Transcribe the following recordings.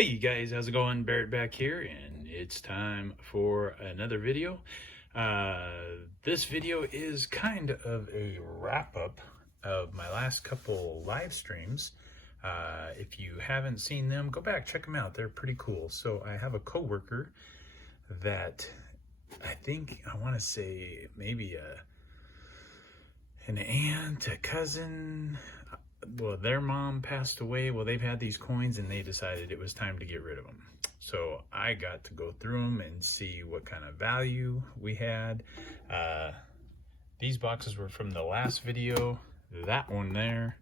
Hey you guys, how's it going? Barrett back here, and it's time for another video. This video is kind of a wrap-up of my last couple live streams. If you haven't seen them, go back, check them out. They're pretty cool. So I have a coworker that I want to say maybe an aunt, a cousin. Well, their mom passed away. Well, they've had these coins and they decided it was time to get rid of them. So I got to go through them and see what kind of value we had. These boxes were from the last video. That one there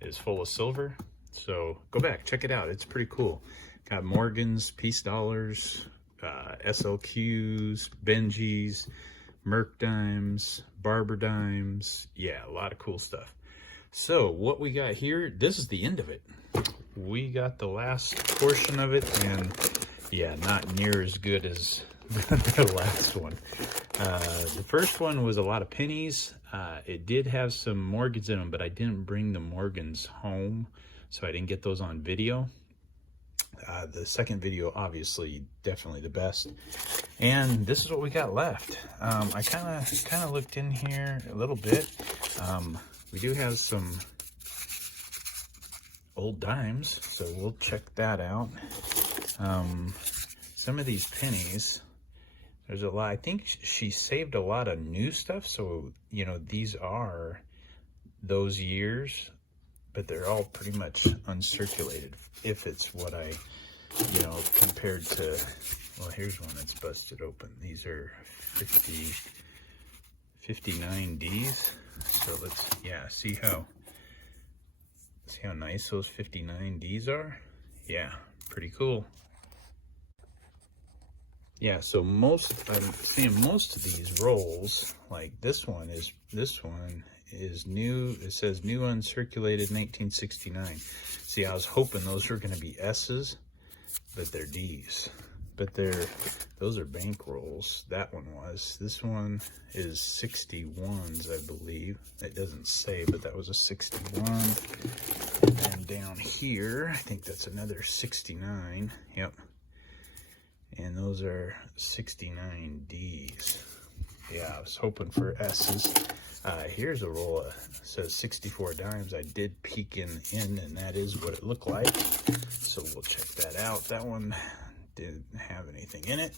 is full of silver. So go back, check it out. It's pretty cool. Got Morgans, Peace Dollars, SLQs, Benjis, Merc Dimes, Barber Dimes. Yeah, a lot of cool stuff. So what we got here, this is the end of it. We got the last portion of it, and yeah, not near as good as the last one. The first one was a lot of pennies. It did have some Morgans in them, but I didn't bring the Morgans home, so I didn't get those on video. The second video, obviously, definitely the best. And this is what we got left. I kind of looked in here a little bit. We do have some old dimes, so we'll check that out. Some of these pennies, there's a lot. I think she saved a lot of new stuff, so, you know, these are those years, but they're all pretty much uncirculated, if it's what I, you know, compared to, well, here's one that's busted open. These are 59Ds. So let's, yeah, see how nice those 59Ds are. Yeah, pretty cool. Yeah, so I'm seeing most of these rolls, like this one is new. It says new uncirculated 1969. See, I was hoping those were going to be S's, but they're D's. But those are bank rolls. That one was. This one is 61s, I believe. It doesn't say, but that was a 61. And then down here, I think that's another 69. Yep. And those are 69Ds. Yeah, I was hoping for S's. Here's a roll of, says 64 dimes. I did peek in, and that is what it looked like. So we'll check that out. That one didn't have anything in it.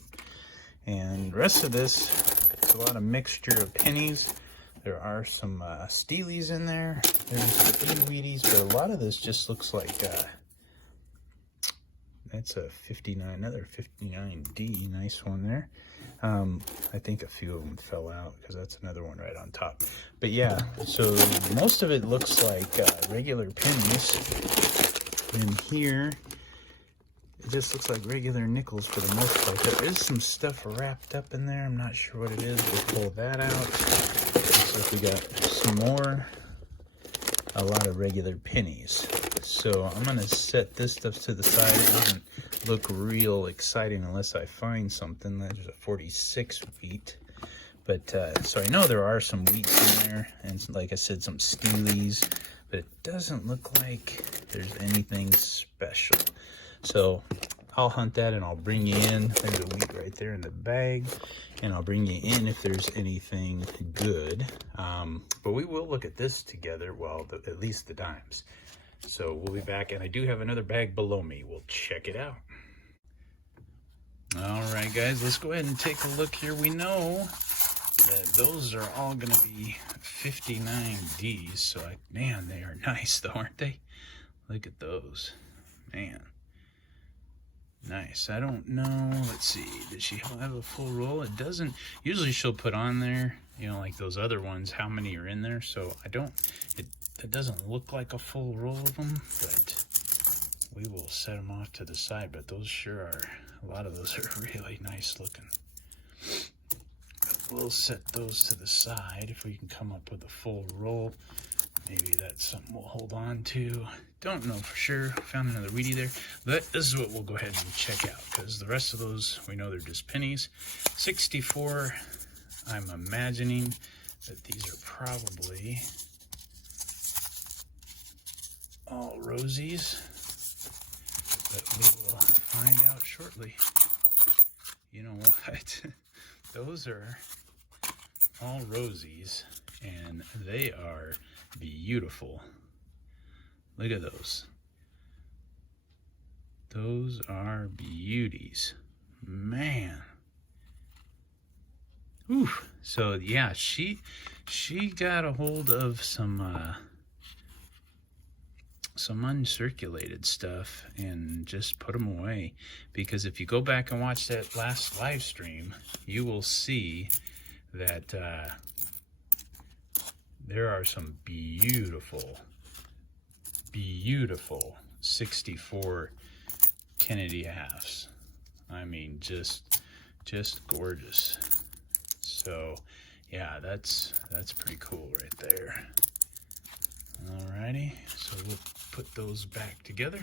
And the rest of this, it's a lot of mixture of pennies. There are some steelies in there. There's varieties, but a lot of this just looks like that's a 59, another 59D, nice one there. I think a few of them fell out because that's another one right on top. But yeah, so most of it looks like regular pennies. And here, it just looks like regular nickels for the most part. There is some stuff wrapped up in there. I'm not sure what it is. We'll pull that out. Looks like we got some more. A lot of regular pennies. So I'm going to set this stuff to the side. It doesn't look real exciting unless I find something. There's a 46 wheat. But so I know there are some wheats in there. And like I said, some steelies. But it doesn't look like there's anything special. So I'll hunt that and I'll bring you in. There's a wheat right there in the bag. And I'll bring you in if there's anything good. But we will look at this together, well, at least the dimes. So we'll be back, and I do have another bag below me. We'll check it out. All right, guys, let's go ahead and take a look here. We know that those are all going to be 59Ds. So, man, they are nice, though, aren't they? Look at those. Man. Nice. I don't know. Let's see. Did she have a full roll? It doesn't. Usually she'll put on there, you know, like those other ones, how many are in there. So I don't, it doesn't look like a full roll of them, but we will set them off to the side. But those sure are, a lot of those are really nice looking. But we'll set those to the side if we can come up with a full roll. Maybe that's something we'll hold on to. Don't know for sure. Found another weedy there. But this is what we'll go ahead and check out, because the rest of those, we know they're just pennies. 64, I'm imagining that these are probably all rosies. But we will shortly. You know what? Those are all rosies, and they are beautiful. Look at those. Those are beauties. Man. Ooh. So yeah, she got a hold of some uncirculated stuff and just put them away, because if you go back and watch that last live stream, you will see that there are some beautiful 64 Kennedy halves. I mean, just gorgeous. So yeah, that's pretty cool right there. Alrighty, so we'll put those back together.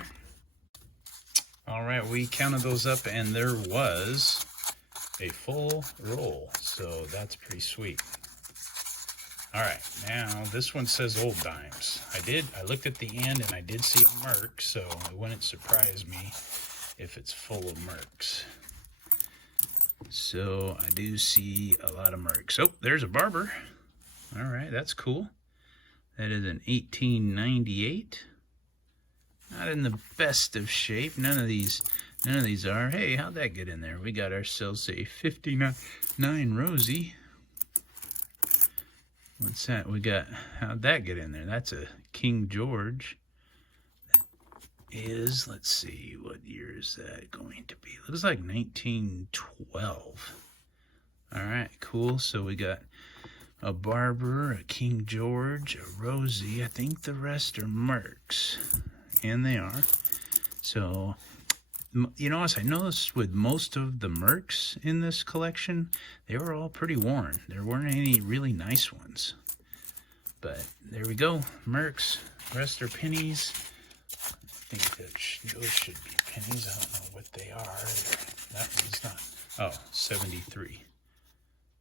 All right, we counted those up and there was a full roll, so that's pretty sweet. All right, now this one says old dimes. I looked at the end and I did see a Merc, so it wouldn't surprise me if it's full of Mercs. So I do see a lot of Mercs. Oh, there's a Barber. All right, that's cool. That is an 1898. Not in the best of shape. None of these are. Hey, how'd that get in there? We got ourselves a 59 Rosie. What's that? How'd that get in there? That's a King George. That is, let's see, what year is that going to be? Looks like 1912. All right, cool. So we got a Barber, a King George, a Rosie. I think the rest are Mercs, and they are. So, you know, as I noticed with most of the Mercs in this collection, they were all pretty worn. There weren't any really nice ones. But there we go, Mercs. The rest are pennies. I think that those should be pennies. I don't know what they are. That one's not. Oh, 73.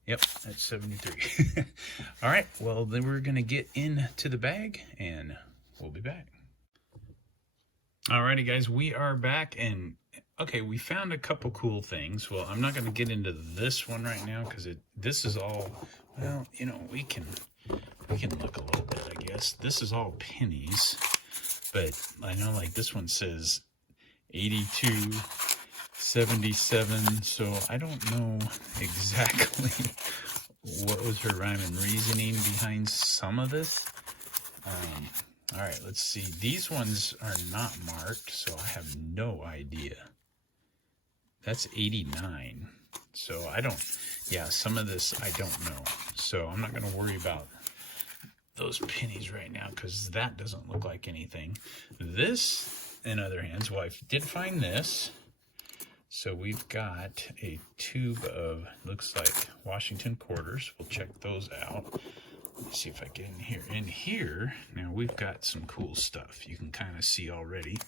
Yep, that's 73. All right, well, then we're going to get into the bag, and we'll be back. Alrighty, guys, we are back, and okay, we found a couple cool things. Well, I'm not going to get into this one right now because this is all, well, you know, we can look a little bit, I guess. This is all pennies, but I know, like, this one says 82, 77, so I don't know exactly what was her rhyme and reasoning behind some of this. All right, let's see. These ones are not marked, so I have no idea. That's 89. So I don't, yeah, some of this I don't know. So I'm not going to worry about those pennies right now because that doesn't look like anything. This, in other hands, well, I did find this. So we've got a tube of, looks like Washington quarters. We'll check those out. Let's see if I get in here. In here, now we've got some cool stuff. You can kind of see already.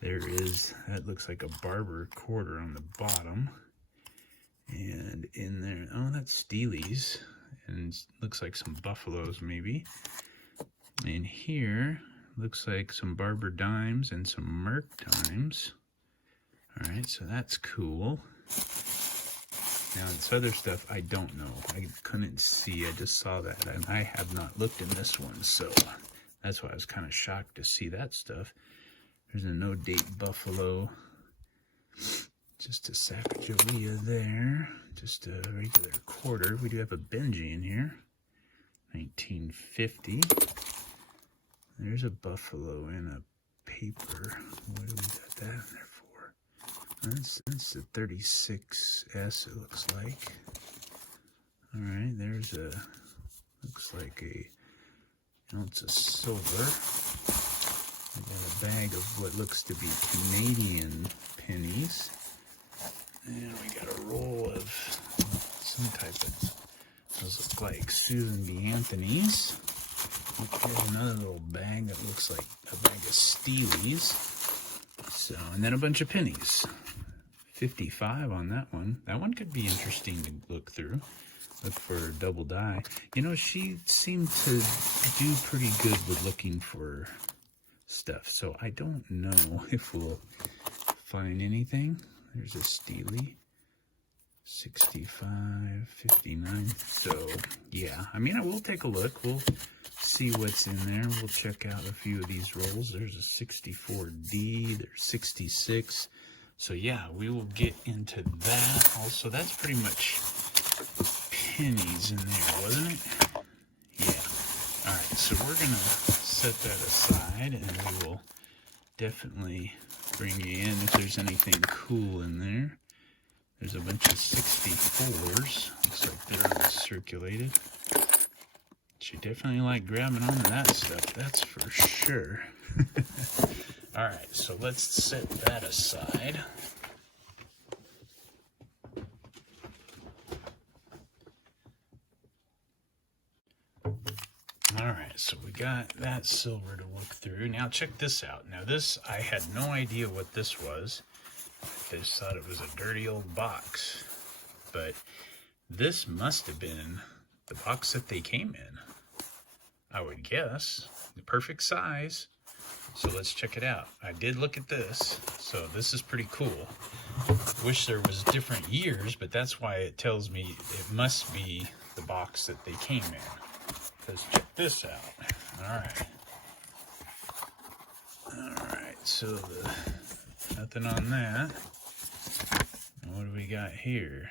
There is, that looks like a Barber quarter on the bottom. And in there, oh, that's steelies. And looks like some buffaloes maybe. In here, looks like some Barber dimes and some Merc dimes. All right, so that's cool. Now, this other stuff, I don't know. I couldn't see. I just saw that. And I have not looked in this one, so that's why I was kind of shocked to see that stuff. There's a no-date buffalo. Just a Sacagawea there. Just a regular quarter. We do have a Benji in here. 1950. There's a buffalo in a paper. What do we got that in there for? That's the 36S, it looks like. All right, there's a, looks like a ounce of silver. We got a bag of what looks to be Canadian pennies. And we got a roll of some type of, those look like Susan B. Anthony's. There's another little bag that looks like a bag of steelies. So, and then a bunch of pennies. 55 on that one. That one could be interesting to look through. Look for a double die. You know, she seemed to do pretty good with looking for stuff. So I don't know if we'll find anything. There's a steely. 65, 59. So, yeah. I mean, I will take a look. We'll see what's in there. We'll check out a few of these rolls. There's a 64D. There's 66. So, yeah, we will get into that. Also, that's pretty much pennies in there, wasn't it? Yeah. All right, so we're going to set that aside, and we will definitely bring you in if there's anything cool in there. There's a bunch of 64s. Looks like they're uncirculated. She definitely like grabbing onto that stuff, that's for sure. All right, so let's set that aside. All right, so we got that silver to look through. Now check this out. Now this, I had no idea what this was. I just thought it was a dirty old box. But this must have been the box that they came in, I would guess. The perfect size. So let's check it out. I did look at this, so this is pretty cool. Wish there was different years, but that's why it tells me it must be the box that they came in. Let's check this out. Alright, so nothing on that. What do we got here?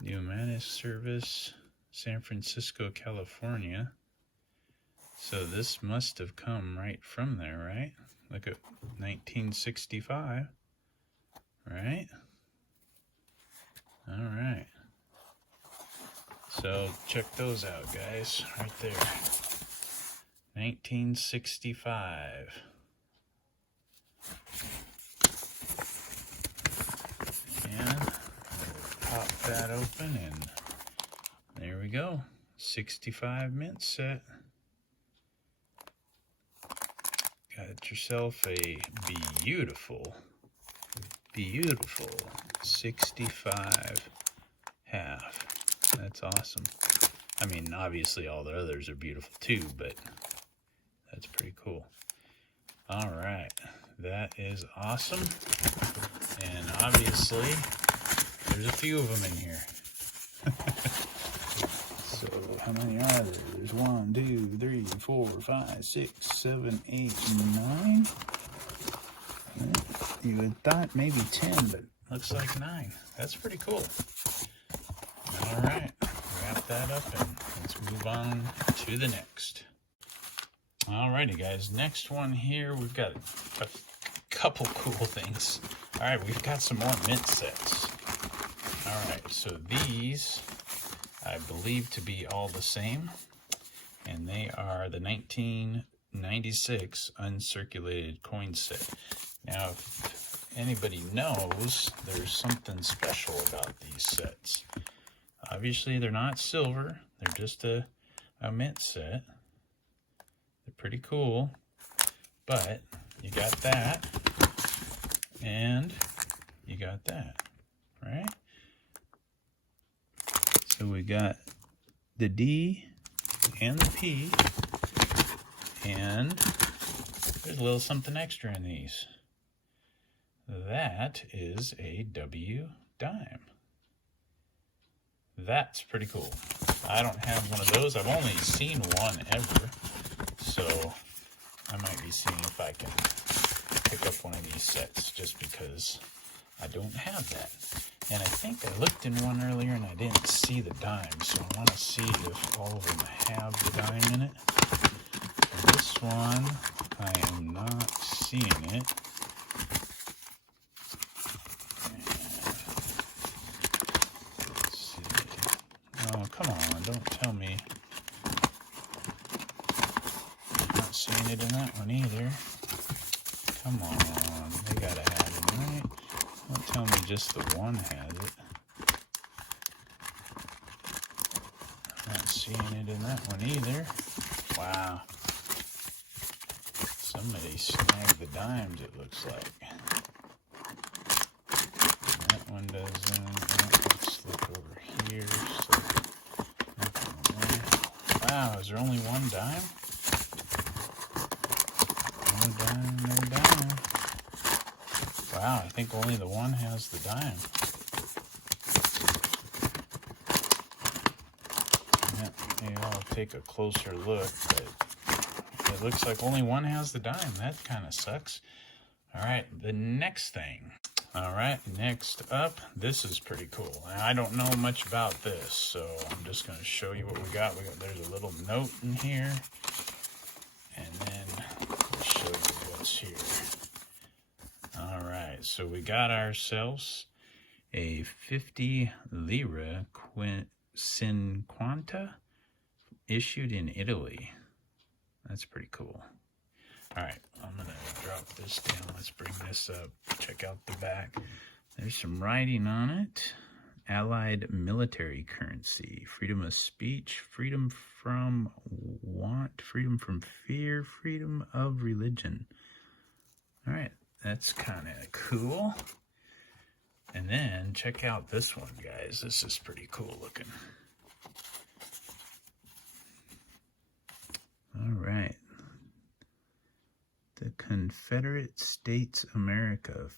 Pneumatic service, San Francisco, California. So this must have come right from there, right? Look at 1965, right? All right. So check those out, guys, right there. 1965. And we'll pop that open, and there we go. 65 mint set. Got yourself a beautiful 65 half. That's awesome. I mean, obviously all the others are beautiful too, but that's pretty cool. All right, that is awesome. And obviously there's a few of them in here. So how many are there? There's 1, 2, 3, 4, 5, 6, 7, 8, 9. You would thought maybe 10, but looks like 9. That's pretty cool. All right, wrap that up and let's move on to the next. Alrighty, guys, next one here, we've got a couple cool things. All right, we've got some more mint sets. All right, so these I believe to be all the same, and they are the 1996 uncirculated coin set. Now, if anybody knows, there's something special about these sets. Obviously, they're not silver. They're just a mint set. They're pretty cool. But you got that, and you got that, right? So we got the D and the P, and there's a little something extra in these. That is a W dime. That's pretty cool. I don't have one of those. I've only seen one ever, so I might be seeing if I can pick up one of these sets just because I don't have that. And I think I looked in one earlier and I didn't see the dime, so I want to see if all of them have the dime in it. And this one, I am not seeing it. Let's see. Oh, come on, don't tell me. I'm not seeing it in that one either. Come on, they gotta have it, right? Don't tell me just the one has it. I'm not seeing it in that one either. Wow. Somebody snagged the dimes, it looks like. And that one doesn't. Let's look over here. So nothing there. Wow, is there only one dime? No dime, no dime. wow, I think only the one has the dime. Yeah, maybe I'll take a closer look, but it looks like only one has the dime. That kind of sucks. All right, the next thing. All right, next up, this is pretty cool. Now, I don't know much about this, so I'm just going to show you what we got. There's a little note in here, and then I'll show you what's here. All right, so we got ourselves a 50 lira cinquanta issued in Italy. That's pretty cool. All right, I'm going to drop this down. Let's bring this up. Check out the back. There's some writing on it. Allied military currency. Freedom of speech. Freedom from want. Freedom from fear. Freedom of religion. All right, that's kind of cool. And then check out this one, guys. This is pretty cool looking. All right. The Confederate States America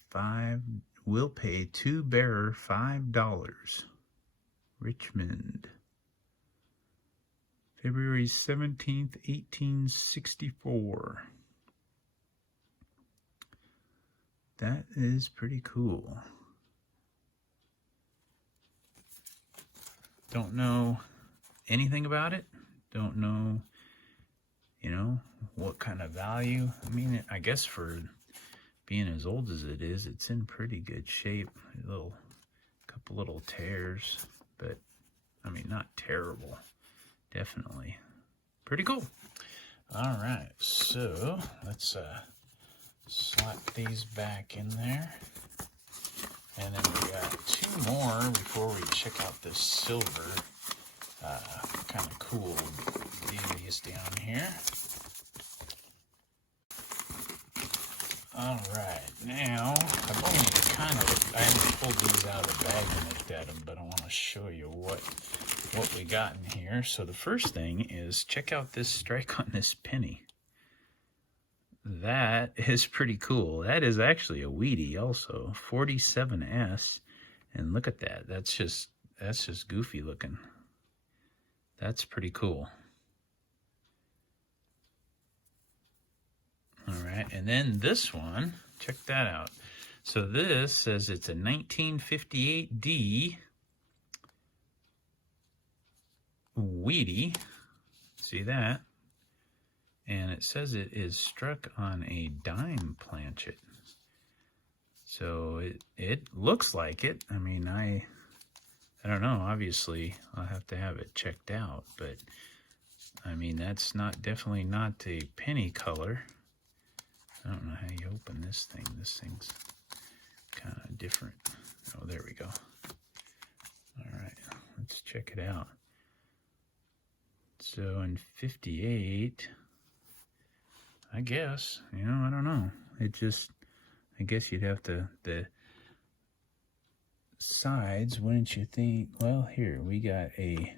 will pay to bearer $5. Richmond. February 17th, 1864. That is pretty cool. Don't know anything about it. Don't know, you know, what kind of value. I mean, I guess for being as old as it is, it's in pretty good shape. Couple little tears, but I mean, not terrible. Definitely pretty cool. All right, so let's slap these back in there. And then we got two more before we check out this silver kind of cool beauties down here. All right, now I haven't pulled these out of the bag and looked at them, but I want to show you what we got in here. So the first thing is check out this strike on this penny. That is pretty cool. That is actually a Wheatie also, 47S, and look at that. That's just goofy looking. That's pretty cool. All right, and then this one, check that out. So this says it's a 1958D Wheatie. See that? And it says it is struck on a dime planchet. So it looks like it. I mean, I don't know. Obviously, I'll have to have it checked out. But, I mean, that's definitely not a penny color. I don't know how you open this thing. This thing's kind of different. Oh, there we go. All right, let's check it out. So in 58, I guess, you know, I don't know. I guess you'd have to, the sides, wouldn't you think? Well, here, we got a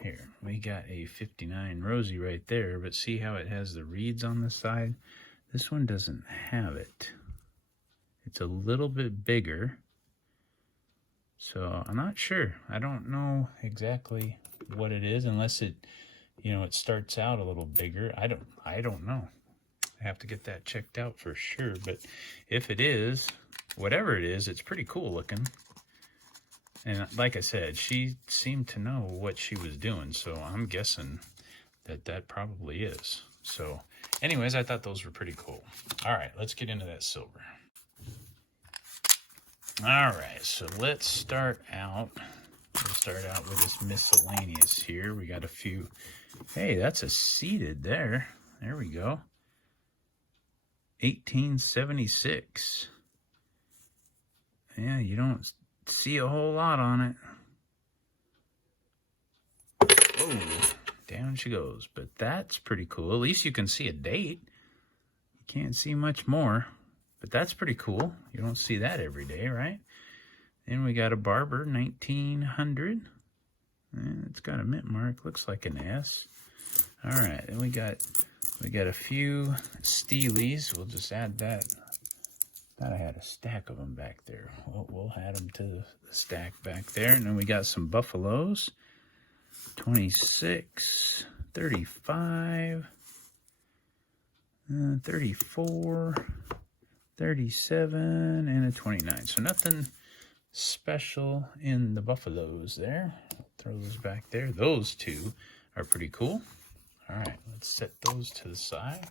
59 Rosie right there, but see how it has the reeds on the side? This one doesn't have it. It's a little bit bigger. So I'm not sure. I don't know exactly what it is unless it, you know, it starts out a little bigger. I don't know. I have to get that checked out for sure. But if it is, whatever it is, it's pretty cool looking. And like I said, she seemed to know what she was doing. So I'm guessing that probably is. So anyways, I thought those were pretty cool. All right, let's get into that silver. All right, so let's start out. We'll start out with this miscellaneous here. We got a few. Hey, that's a seated there. There we go. 1876. Yeah, you don't see a whole lot on it. Oh, down she goes. But that's pretty cool. At least you can see a date. You can't see much more. But that's pretty cool. You don't see that every day, right? Then we got a Barber, 1900. It's got a mint mark. Looks like an S. All right. Then we got a few steelies. We'll just add that Thought I had a stack of them back there. We'll add them to the stack back there. And then we got some buffaloes. 26, 35, 34, 37, and a 29. So nothing special in the buffaloes there. Throw those back there. Those two are pretty cool. All right, let's set those to the side.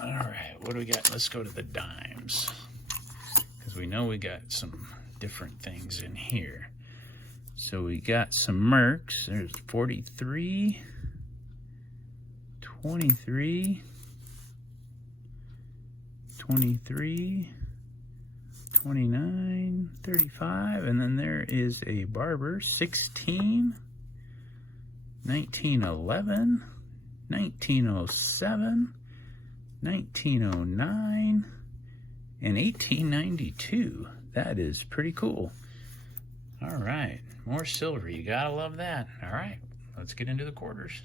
All right, what do we got? Let's go to the dimes, because we know we got some different things in here. So we got some Mercs. There's 43, 23, 23, 29, 35, and then there is a Barber, 16, 1911, 1907, 1909, and 1892. That is pretty cool. All right, more silver. You gotta love that. All right, let's get into the quarters.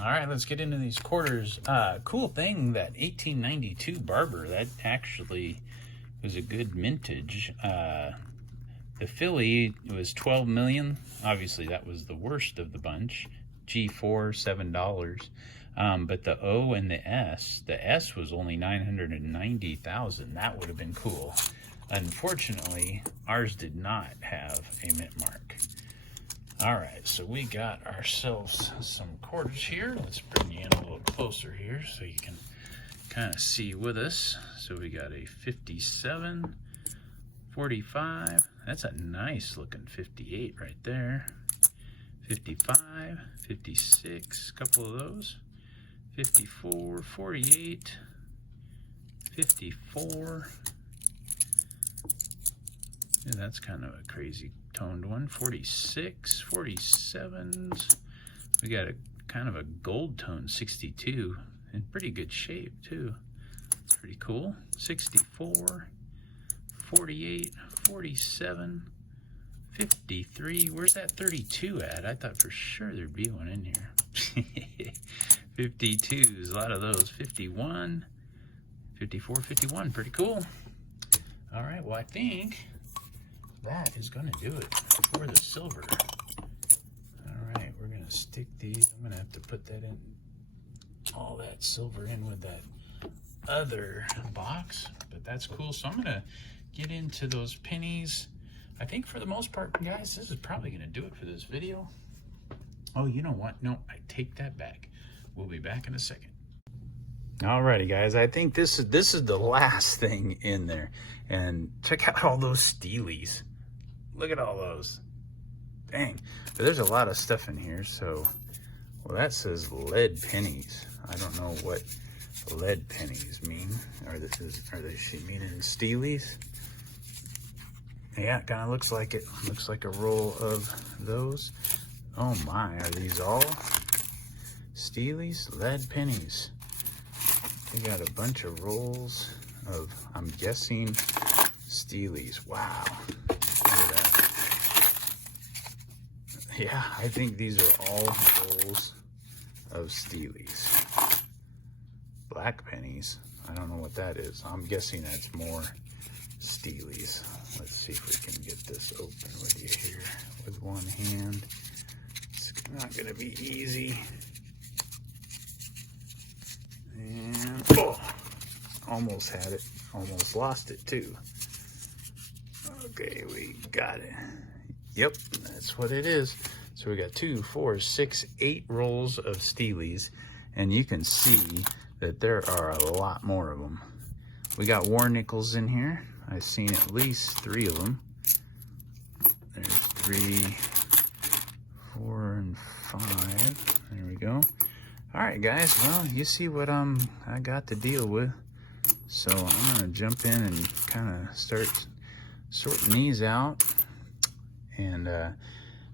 All right, let's get into these quarters. Cool thing, that 1892 Barber, that actually was a good mintage. The Philly was 12 million. Obviously, that was the worst of the bunch. G4, $7. But the O and the S was only 990,000. That would have been cool. Unfortunately, ours did not have a mint mark. All right, so we got ourselves some quarters here. Let's bring you in a little closer here so you can kind of see with us. So we got a 57, 45. That's a nice looking 58 right there. 55, 56, a couple of those. 54, 48, 54. Yeah, that's kind of a crazy toned one. 46, 47s. We got a kind of a gold tone 62 in pretty good shape too. It's pretty cool. 64, 48, 47, 53. Where's that 32 at? I thought for sure there'd be one in here. 52s, a lot of those. 51, 54, 51. Pretty cool. All right, well, I think that is going to do it for the silver. All right, we're going to stick these. I'm going to have to put that in, all that silver in with that other box, but that's cool. So I'm going to get into those pennies. I think for the most part, guys, this is probably going to do it for this video. Oh, you know what? No, I take that back. We'll be back in a second. Alrighty, guys, I think this is the last thing in there. And check out all those steelies. Look at all those. Dang. But there's a lot of stuff in here. So, well, that says lead pennies. I don't know what lead pennies mean. Are they she meaning steelies? Yeah, it kind of looks like it. Looks like a roll of those. Oh my, are these all steelies? Lead pennies. We got a bunch of rolls of, I'm guessing, steelies. Wow. Look at that. Yeah, I think these are all rolls of steelies. Black pennies. I don't know what that is. I'm guessing that's more steelies. Let's see if we can get this open with you here with one hand. It's not going to be easy. And, oh, almost had it. Almost lost it too. Okay, we got it. Yep, that's what it is. So we got 2, 4, 6, 8 rolls of steelies, and you can see that there are a lot more of them. We got war nickels in here. I've seen at least 3 of them. There's 3, 4, and 5. There we go. All right, guys. Well, you see what I got to deal with. So I'm gonna jump in and kind of start sorting these out, and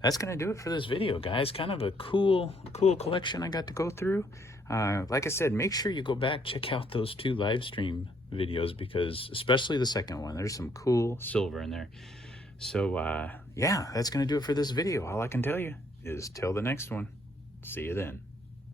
that's gonna do it for this video, guys. Kind of a cool collection I got to go through. Like I said, make sure you go back, check out those 2 live stream videos, because especially the second one, there's some cool silver in there. So yeah, that's gonna do it for this video. All I can tell you is till the next one. See you then.